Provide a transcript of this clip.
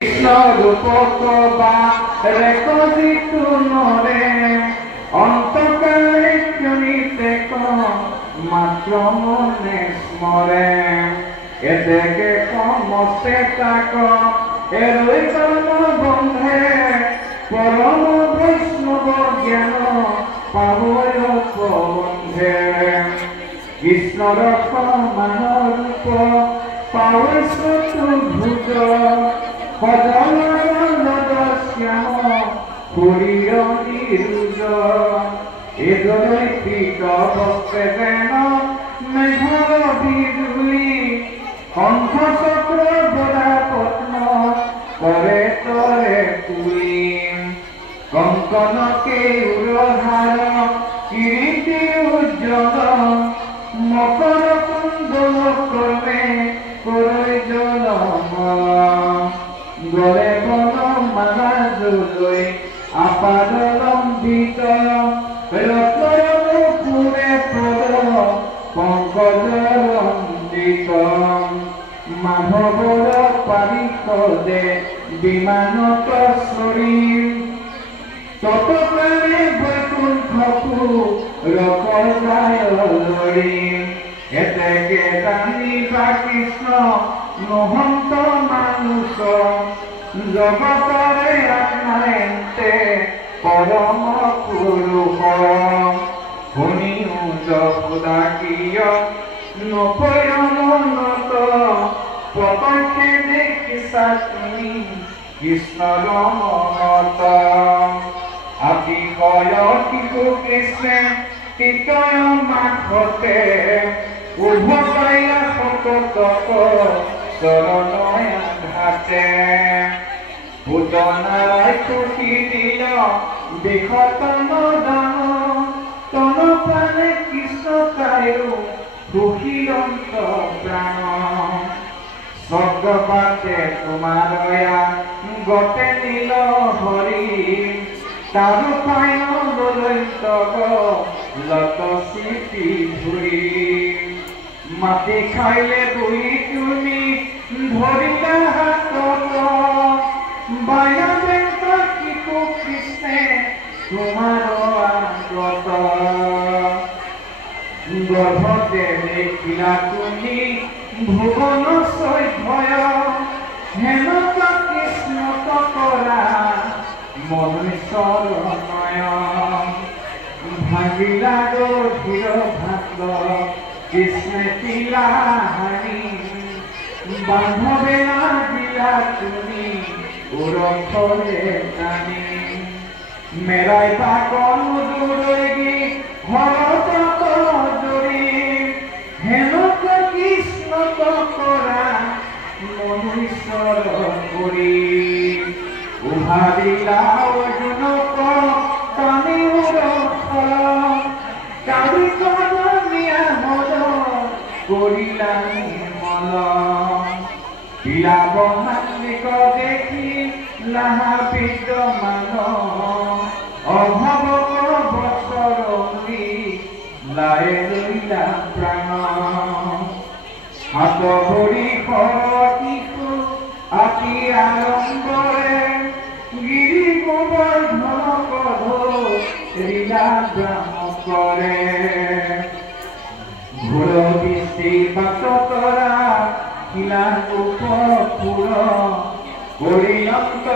রূপকবা রেকজিতু নরে অন্তকালে ক্ষণিতে মাত্র মনে স্মরে এদেকে কমস্তে তাক এরই কর্ম বন্ধে পরম বৈষ্ণব জ্ঞান পাবয় বন্ধে কৃষ্ণর সমান রূপ পাওয় চতুর্ভুজ ভজন শ্যাম পুরীর নিরুজ এদৈতিক বস্ত্রে যেন মেঘর বিজুলি কণ্ঠ চক্র বরা পদ্ম করে তরে তুলি কঙ্কনকে উরহার কিরীটি উজ্জ্বল মকর কুণ্ডল ক্রমে করে জলমল গলে বন মালা জুলই আপাদ লম্বিত রত্নপুরে পদ পঙ্কজ রঞ্জিত মাধবর পারিষদে বিমানত শরীর ততকালে বৈকুণ্ঠপু রকদায় লড়ি এতেকে জানিবা কৃষ্ণ নহন্ত মানুষ জগতরে আত্মান্তে পরম পুরুষ শুনি উদাকীয় নপয়নত প্রত্যক্ষে দেখিছা তুমি কৃষ্ণর মনত আতিশয় শিশু কৃষ্ণে তৃতীয় মাঘতে উভতাইয়া শততক চৰণয় ঘাটে পুতনাই খুশি দিল বিষতন দান তন প্ৰাণে কৃষ্ণ কায়ো সুখী অন্ত প্ৰাণ স্বৰ্গপাতে তোমাৰ দয়া গতে নীল হৰি তারু পায় দৈতব লত স্মৃতি ধুরি মাটি খাইলে দুই তুমি ধরিলা হাতত বায়বেন্ত শিশু কৃষ্ণে তোমার আগত গর্ভতে দেখিলা তুমি ভুবন সৈভয় হেনত কৃষ্ণ কৰা মনুষ্যৰ নয়ন ভাগিলা গভীর ভাগ্য কৃষ্ণে তিলা হানি বান্ধবে লাগিলা তুমি উরখরে টানি মেরাই পাকন দূরগি ভরত জড়ি হেনক কৃষ্ণ কৰা মনুষ্যৰ কৰি উহাদিলা অর্জুন টানি উরফল কারি কমিয়া হল করিলা নির্মল বিলাবহান্বিক দেখি লাহা বিদ্যমান অভাব বৎসরী লায়ে লইলা প্রাণ হাত ভরি শিশু আতি আড়ম্বরে গিরি গোবর্ধন কধ লীলা গ্রাম করে ঘোর বৃষ্টি বাতরা কিলা উপপুর পরিণত